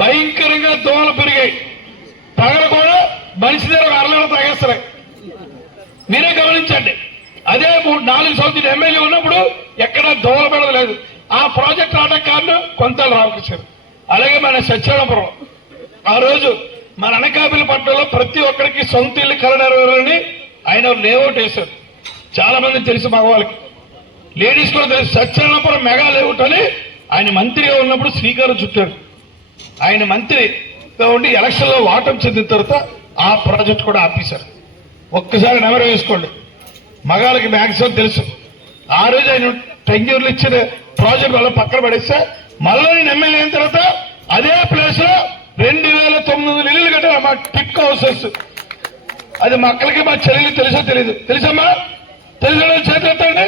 భయంకరంగా దోమలు పెరిగాయి. పగలు కూడా మనిషి దగ్గర అరలేడు తాగేస్తున్నాయి. మీరే గమనించండి. అదే 4 సంవత్సరాలు ఎమ్మెల్యే ఉన్నప్పుడు ఎక్కడ దోమల పెడలేదు. ఆ ప్రాజెక్ట్ ఆటకారులు కొంతలు రామకృష్ణ, అలాగే మన సత్యనాపురం ఆ రోజు మన అనకాపల్లి పట్టణంలో ప్రతి ఒక్కరికి సొంత ఇల్లు కళ నెరవేరాలని ఆయన లేఅవుట్ వేశారు. చాలా మంది తెలుసు, మగవాళ్ళకి, లేడీస్ కూడా తెలుసు. సత్యనాపురం మెగా లేఅవుట్ అని ఆయన మంత్రిగా ఉన్నప్పుడు శ్రీకారం చుట్టారు. ఆయన మంత్రిగా ఉండి ఎలక్షన్ లో ఓటమి చెందిన తర్వాత ఆ ప్రాజెక్ట్ కూడా ఆపేశారు. ఒక్కసారి నెమరు వేసుకోండి. మగాళ్ళకి మ్యాక్సిమం తెలుసు. ఆ రోజు ఆయన టెంగ్యూర్లు ఇచ్చిన ప్రాజెక్ట్ వల్ల పక్కన పడేస్తే మళ్ళీ నేను ఎమ్మెల్యే అయిన తర్వాత అదే ప్లేస్ లో 2900 ఇల్లులు కట్టారు. మా టిక్ హౌసెస్. అది మా అక్కలకి మా చెల్లెలు తెలుసో తెలీదు. తెలుసమ్మా? తెలిసిన చేతి ఎత్తండి.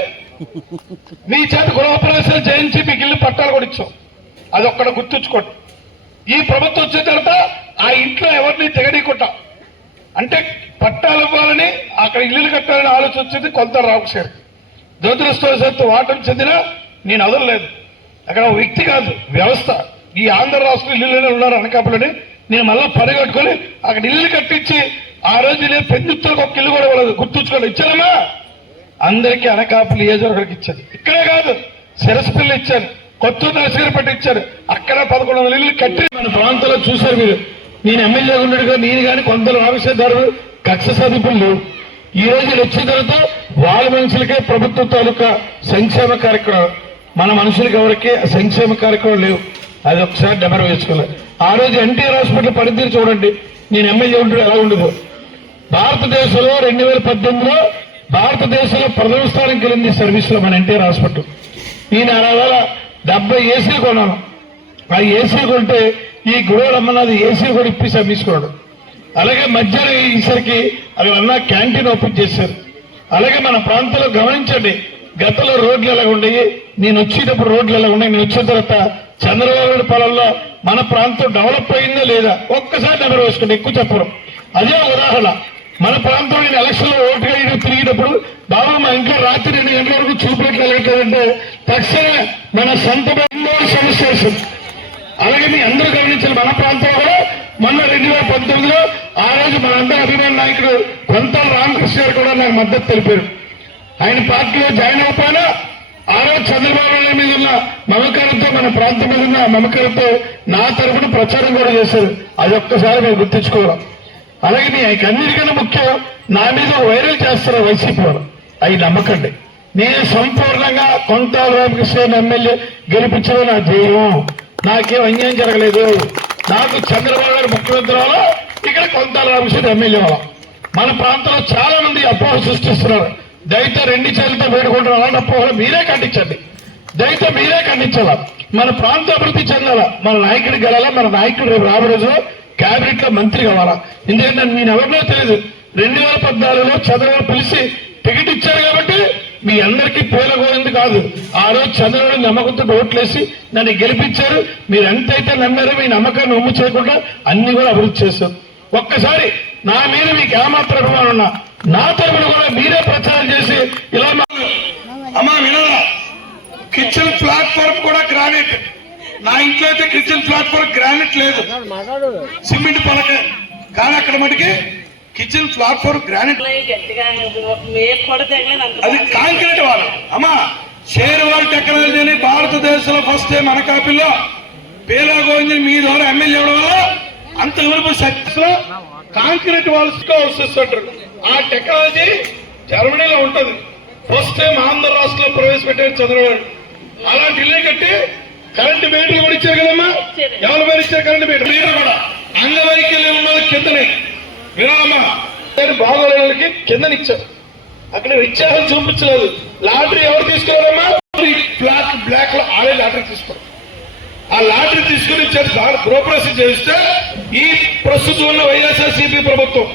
మీ చేత గృహప్రవేశాలు చేయించి మీకు ఇల్లు పట్టాలు కూడా ఇచ్చాం. అది ఒక్కడ గుర్తుంచుకోండి. ఈ ప్రభుత్వం వచ్చిన తర్వాత ఆ ఇంట్లో ఎవరిని తెగడీకుంటా అంటే పట్టాలు ఇవ్వాలని అక్కడ ఇల్లులు కట్టాలని ఆలోచన వచ్చింది కొంత రావుసారు. దురదృష్టవశాత్తు ఓటమి చెందినా నేను వదలలేదు. అక్కడ వ్యక్తి కాదు, వ్యవస్థ. ఈ ఆంధ్ర రాష్ట్రం ఇల్లులోనే ఉన్నారు అనకాపల్లిని. నేను మళ్ళీ పరిగెట్టుకొని అక్కడ ఇల్లు కట్టించి ఆ రోజు నేను పెంచుతులకు ఒక ఇల్లు కూడా ఇవ్వలేదు. గుర్తుంచుకోండి. ఇచ్చానమ్మా అందరికీ. అనకాపల్లి ఏజోడికి ఇచ్చాను. ఇక్కడే కాదు, సిరసపల్లి ఇచ్చాను, కొత్తూరు నరసింహపేట ఇచ్చారు. అక్కడ 1100 ఇల్లు కట్టి మన ప్రాంతంలో చూశారు మీరు. నేను ఎమ్మెల్యే ఉండేట్టుగా నేను కానీ కొందరు ఆవిష్కరించారు. కక్ష సాధింపులు లేవు. ఈ రోజు వచ్చిన తర్వాత వాళ్ళ మనుషులకే ప్రభుత్వ తాలూకా సంక్షేమ కార్యక్రమం, మన మనుషులకి ఎవరికి సంక్షేమ కార్యక్రమం లేవు. అది ఒకసారి నెమరు వేసుకోలేదు. ఆ రోజు ఎన్టీఆర్ హాస్పిటల్ పనితీరు చూడండి. నేను ఎమ్మెల్యే ఉంటే ఎలా ఉండదు. భారతదేశంలో 2018లో భారతదేశంలో ప్రథమ స్థానం కలిగింది సర్వీస్ లో మన ఎన్టీఆర్ హాస్పిటల్. నేను 70 ఏసీలు కొన్నాను. ఆ ఏసీ కొంటే ఈ గురువులమ్మన్నది ఏసీ కూడా ఇప్పేసి అమ్మేసుకోవడం. అలాగే మధ్యాహ్నం ఈసరికి అవి అన్న క్యాంటీన్ ఓపెన్ చేశారు. అలాగే మన ప్రాంతంలో గమనించండి, గతంలో రోడ్లు ఎలా ఉండేవి, నేను వచ్చేటప్పుడు రోడ్లు ఎలా ఉన్నాయి, నేను వచ్చిన తర్వాత చంద్రబాబు పాలనలో మన ప్రాంతం డెవలప్ అయిందా లేదా ఒక్కసారి నెంబర్ వేసుకోండి. ఎక్కువ చెప్పడం. అదే ఉదాహరణ. మన ప్రాంతంలో నేను ఎలక్షన్ లో ఓటుగా తిరిగినప్పుడు బాబు మా ఇంట్లో రాత్రి 2 గంటల వరకు చూపెట్లు వెళ్ళట్లేదంటే తక్షణమే మన సొంత సమస్య వస్తుంది. అలాగే మీ అందరూ గమనించాలి. మన ప్రాంతంలో కూడా మొన్న 2019లో ఆ రోజు మనందరూ అభిమాన నాయకుడు కొంతల రామకృష్ణ గారు కూడా నాకు మద్దతు తెలిపారు. ఆయన పార్టీలో జాయిన్ అయిపోయినా ఆ రోజు చంద్రబాబు నాయుడు మీద ఉన్న మమకారంతో, మన ప్రాంతం మీద ఉన్న మమకారంతో నా తరఫున ప్రచారం కూడా చేశారు. అది ఒక్కసారి మేము గుర్తించుకోవాలి. అలాగే నీకు అన్నిటికన్నా ముఖ్యం, నా మీద వైరల్ చేస్తారు వైసీపీ వాళ్ళు. అవి నమ్మకండి. నేను సంపూర్ణంగా కొంతాల రామకృష్ణ ఎమ్మెల్యే గెలిపించడం నా ధ్యేయం. నాకేం అన్యాయం జరగలేదు. నాకు చంద్రబాబు గారు ముఖ్యమంత్రి వల్ల ఇక్కడ కొంతాల రామకృష్ణ ఎమ్మెల్యే వల్ల మన ప్రాంతంలో చాలా మంది అపోహ సృష్టిస్తున్నారు. దయతో 2 చేతులతో వేడుకుంటున్నారు. అలాంటి అపోహలు మీరే ఖండించండి. దయతో మీరే ఖండించాలా. మన ప్రాంత అభివృద్ధి చెందాలా, మన నాయకుడు గెలాలా. మన నాయకుడు రేపు రాబోయే రోజులో కేబినెట్ లో మంత్రి కావాలా. ఎందుకంటే నేను ఎవరినో తెలియదు. 2014లో చంద్రబాబు పిలిచి టికెట్ ఇచ్చారు కాబట్టి మీ అందరికీ పోలగోయింది కాదు. ఆ రోజు చంద్రబాబు నమ్మకంతో ఓట్లేసి నన్ను గెలిపించారు. మీరు ఎంతైతే నమ్మారో మీ నమ్మకాన్ని ఒమ్ము చేయకుండా అన్ని కూడా అభివృద్ధి చేశారు. ఒక్కసారి నా మీద మీకు ఏమాత్రం అభిమానం ఉన్నా నా తరఫున కూడా మీరే ప్రచారం చేసి ఇలా అమ్మా వినాలా. కిచెన్ ప్లాట్ఫామ్ కూడా గ్రానైట్. నా ఇంట్లో అయితే కిచెన్ ప్లాట్ఫామ్ గ్రానైట్ లేదు, సిమెంట్ పలక. కానీ అక్కడ మటుకి కిచెన్ ప్లాట్ఫామ్ గ్రానైట్, అది కాంక్రీట్ వాళ్ళు. అమ్మా షేర్వాల్ టెక్నాలజీ అని భారతదేశంలో ఫస్ట్ టైం అనకాపల్లిలో పేలా గోవింద్ మీ ద్వారా ఎమ్మెల్యే ఇవ్వడం వల్ల అంత వరకు సక్సెస్ లో కాంక్రీట్ వాల్స్ అంటారు. ఆ టెక్నాలజీ జర్మనీలో ఉంటుంది. ఫస్ట్ టైం ఆంధ్ర రాష్ట్రంలో ప్రవేశపెట్టారు. పెట్టారు చంద్రబాబు. అలాంటి ఇల్లే కట్టి కరెంటు మీటర్లు కూడా ఇచ్చారు కదమ్మా. ఎవరి పేరు ఇచ్చారు కరెంటు మీటర్ కూడా? అంగవైకల్యం ఉన్న వాళ్ళకి కిందనే వినాలమ్మా. బాగోలేని కిందనిచ్చారు. అక్కడ వ్యత్యాసం చూపించలేదు. లాటరీ ఎవరు తీసుకున్నారమ్మా? బ్లాక్ లో ఆడే లాటరీ తీసుకోరు. ఆ లాటరీ తీసుకుని గృహప్రవేశం చేస్తే ఈ ప్రస్తుతం ఉన్న వైఎస్ఆర్సీపీ ప్రభుత్వం